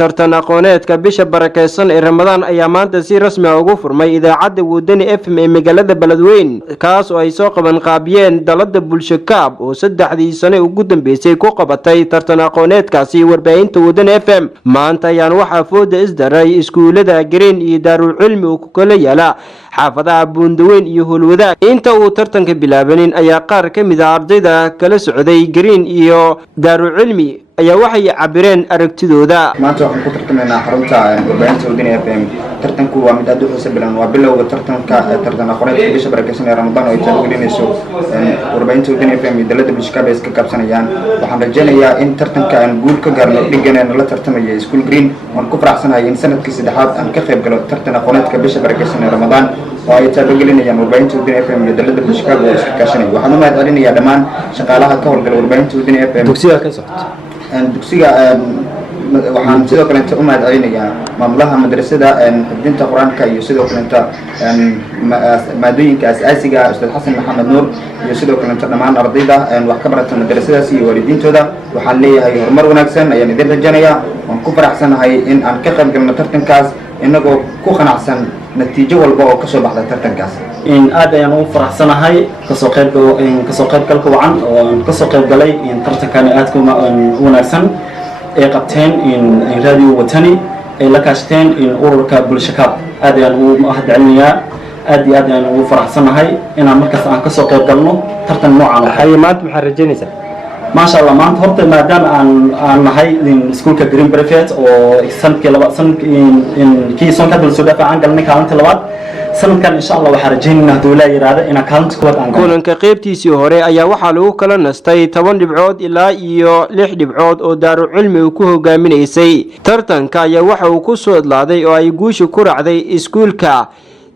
tartan aqooneedka bisha barakeysan ee Ramadaan ayaa maanta si rasmi ah ugu furmay idaacadda Wadani FM ee magaalada Beledweyne kaas oo ay soo qaban qaabiyeen dalada bulsho kaab oo 3 sano ugu dambeysay ku qabatay tartan aqooneedkaasi warbaahinta Wadani FM. maanta ayaan waxaa fooda isdaray iskuulada Green iyo Daarul Cilmi oo ku kala yaala xaafadaha Buundaweyn iyo Howlwadaag. inta uu tartanka bilaabanin ayaa qaar ka mid ah ardayda kala socday Green iyo Daarul Cilmi ayaa waxay cabireen aragtidooda. maanta waxaan ku tartamaynaa xarunta warbaahinta Wadani FM. tartanku waa mid aad u xiiso badan, waa bilowga tartan aqooneedka bisha barakeysan ee Ramadaan oo ay taageerinayso warbaahinta Wadani FM iyo dalada bulsho kaab ay iska kaabsanayaan. waxaan rajaynayaa in tartanka aan guul ka gaarno dhiganayna la tartamaya School Green. waan ku faraxsanahay in sanadkii saddexaad aan ka qayb galo tartan aqooneedka bisha barakeysan ee Ramadaan oo ay taageerinayaan warbaahinta Wadani FM iyo dalada bulsho kaab oo iska kaashanaya. waxaan u mahadcelinayaa dhammaan shaqaalaha ka howlgala warbaahinta Wadani FM dugsiga ka socota waxaan sidoo kale u mahadcelinayaa maamulaha madrasada xifdinta quraanka iyo sidoo kale maadooyinka asaasiga Ustaad Xasan Maxamed Nuur iyo sidoo kale dhammaan ardayda wax ka barata madrasadaas iyo waalidiintooda. waxaan leeyahay horumar wanaagsan ayaan idin rajaynayaa. waan ku faraxsanahay in aan ka qayb galno tartankaas inagoo ku qanacsan natiijo walba oo ka soo baxda tartankaas. aad ayaan ugu faraxsanahay kasoo qaybgalka wacan oo aan kasoo qayb galay tartankan aadka u wanaagsan ee qabteen radio Watani ay la kaashteen ururka bulsho kaab. aad ayaan ugu mahadcelinayaa, aad iyo aad ayaan ugu faraxsanahay inaan markaas aan kasoo qayb galno tartan noocan ah. maanta maxaa rajaynaysaa? maasha Allah, maanta horta maadaama aan nahay iskuulka Green Private oo sanadkii soonka dal soo dhafaan galnay kaalinta labaad, sanadkan insha Allah waxaan rajaynaynaa dawladda yiraahdo in kaalinta koowaad aan galno. kulanka qaybtiisii hore ayaa waxaa lagu kala nastay 10 dhibcood ilaa iyo 6 dhibcood oo Daarul Cilmi uu ku hogaaminaysay. tartanka ayaa waxa uu ku soo idlaaday oo ay guusha ku raacday iskuulka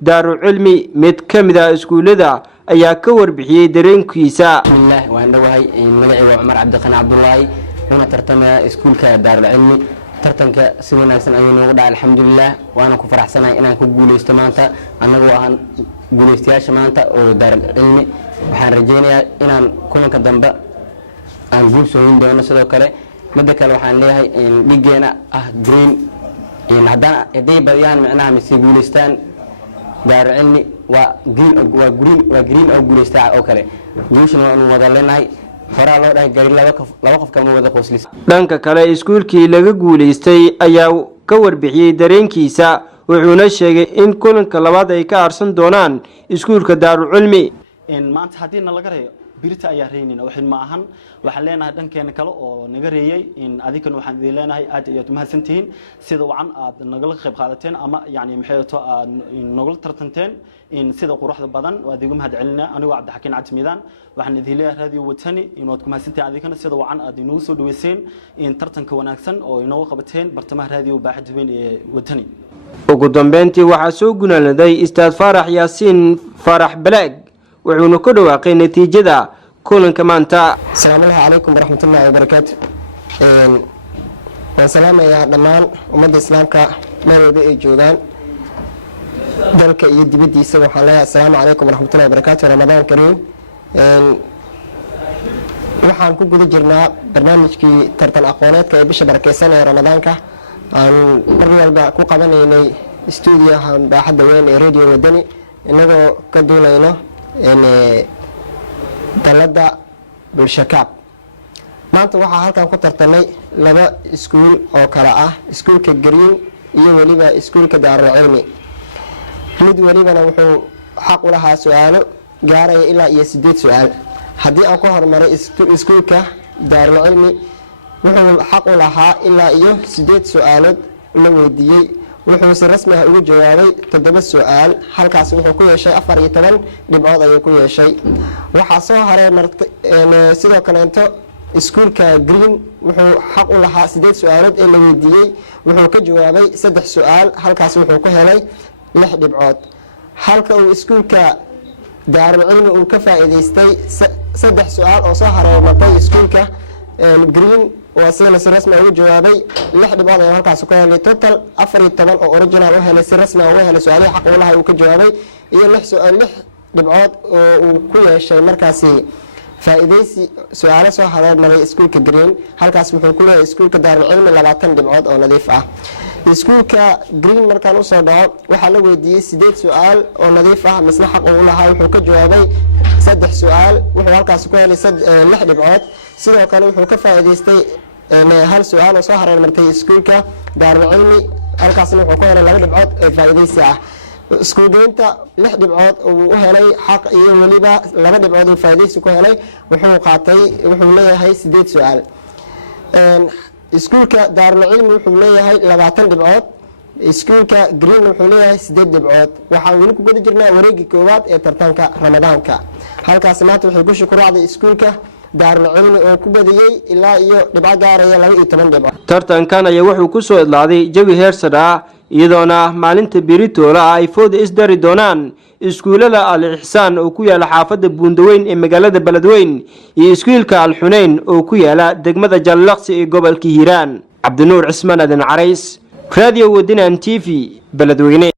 Daarul Cilmi. mid ka mid ah iskuulada ayaa ka warbixiyay dareenkiisa. bismillah, waan dhawahay magacaygu waa Umar Cabdiqani Cabdullaahi, una tartamaya iskuulka Daarul Cilmi. tartanka si wanaagsan ayuu noogu dhacay alxamdulillah. waana ku faraxsanahay inaan ku guuleysto maanta anagoo ahaan guuleystayaasha maanta oo Daarul Cilmi. waxaan rajaynayaa inaan kulanka dambe aan guul soo heli doono. sidoo kale midda kale waxaan leeyahay dhigeena ah Green haday badiyaan macnaha mise guuleystaan Daarul Cilmi waa green oo guuleystaa oo kale guushan waan wada leenahay. horaa loo dhahay gari laba qof kama wada qoyslis. dhanka kale iskuulkii laga guuleystay ayaa ka warbixiyay dareenkiisa, wuxuuna sheegay in kulanka labaad ay ka arsan doonaan iskuulka Daarul Cilmi. maanta hadii laga reeyo birta ayaa reynina waxin ma ahan. waxaan leenahay dhankeena kale oo naga reeyay adinkana waxaan idin leenahay aad iyo mahadsantihiin sida wacan aad nagala qayb qaadateen ama maxay to aad nagala tartanteen sida quruxda badan. waa adigu mahadcelinaa anigoo Cabdixakiin Cabdimiidaan. waxaan idin leeyahay radio Watani inaad ku mahadsantihiin adinkana sida wacan aad inoo soo dhaweyseen tartanka wanaagsan oo inoo qabateen bartamaha radio baaxad weyn ee Watani. ugu dambeyntii waxaa soo gunaanaday Ustaad Farax Yaasiin Farax Balaag, wuxuuna ku dhawaaqay natiijada kulanka maanta. Assalaamu alaykum warahmatullaahi wabarakaatuh. waan salaamayaa dhammaan ummadda islaamka meel walba ay joogaan dalka iyo dibadiisa. waxaan leeyahay assalaamu alaykum warahmatullaahi wabarakaatuh. Ramadaan Kariim. waxaan ku guda jirnaa barnaamijkii tartan aqooneedka ee bisha barakeysan ee Ramadaanka. aan mar walba ku qabanaynay stuudiyaha baaxadda weyn ee radio Wadani inagoo ka duulayno dalada bulsho kaab. maanta waxaa halkan ku tartamay laba iskuul oo kala ah iskuulka Green iyo waliba iskuulka Daarul Cilmi. mid walibana wuxuu xaq u lahaa su'aalo gaaraya ilaa iyo 8 su'aal. haddii aan ku hormaray iskuulka Daarul Cilmi wuxuu xaq u lahaa ilaa iyo 8 su'aalood la weydiiyey. wuxuu si rasmi ah ugu jawaabay 7 su'aal. halkaas wuxuu ku yeeshay 14 dhibcood ayuu ku yeeshay. waxaa soo haray sidoo kale iskuulka Green wuxuu xaq u lahaa 8 su'aalood ee la weydiiyey. wuxuu ka jawaabay 3 su'aal. halkaas wuxuu ku helay 6 dhibcood. halka uu iskuulka Daarul Cilmi uu ka faa'iideystay 3 su'aal oo soo hareermatay iskuulka Green وأصلا سرسمة وجوابي لحد بعض هالكاس وكان لي توتال أفري طبعا أوريجينال وهلا سرسمة وهلا سؤالي حق والله وكجوابي هي لح سؤال لح لبعض وكل شيء مركزي faa'iidaysi su'aalo soo hareermaray iskuulka green halkaas wuxuu ku leeyahay iskuulka daarulcilmi 20 dhibcood oo nadiif ah. iskuulka green markaan usoo dhaco waxaa la weydiiyey 8 su'aal oo nadiif ah misna xaq uu lahaa wuxuu ka jawaabay 3 su'aal wuxuu halkaas ku helay 6 dhibcood. sidoo kale wuxuu ka faa'iidaystay hal su'aal oo soo hareermartay iskuulka daarulcilmi halkaasna wuxuu ku helay 2 dhibcood oo faa'iidaysi ah. iskuul geynta 6 dhibcood uu u helay xaq iyo waliba 2 dhibcood oo faa'iidaysi ku helay wuxuu leeyahay 8 su'aal. iskuulka daarulcilmi wuxuu leeyahay 20 dhibcood, iskuulka green wuxuu leeyahay 8 dhibcood. waxaan weli ku guda jirnaa wareegii koowaad ee tartanka ramadaanka. halkaas maanta waxay ku shukuraacday iskuulka daarulcilmi oo ku badiyay ilaa iyo dhibco gaaraya 12 dhibcood. tartankan ayaa wuxuu ku soo idlaaday jawi heersar ah iyadoona maalinta beritoole ay fooda isdari doonaan iskuulada al-ixsaan oo ku yaala xaafadda buundaweyn ee magaalada beledweyn iyo iskuulka al-xuneyn oo ku yaala degmada jallaqsi ee gobolka hiiraan. cabdinuur cismaan aadan carays, raadiyo wadinaan TV, beledweyne.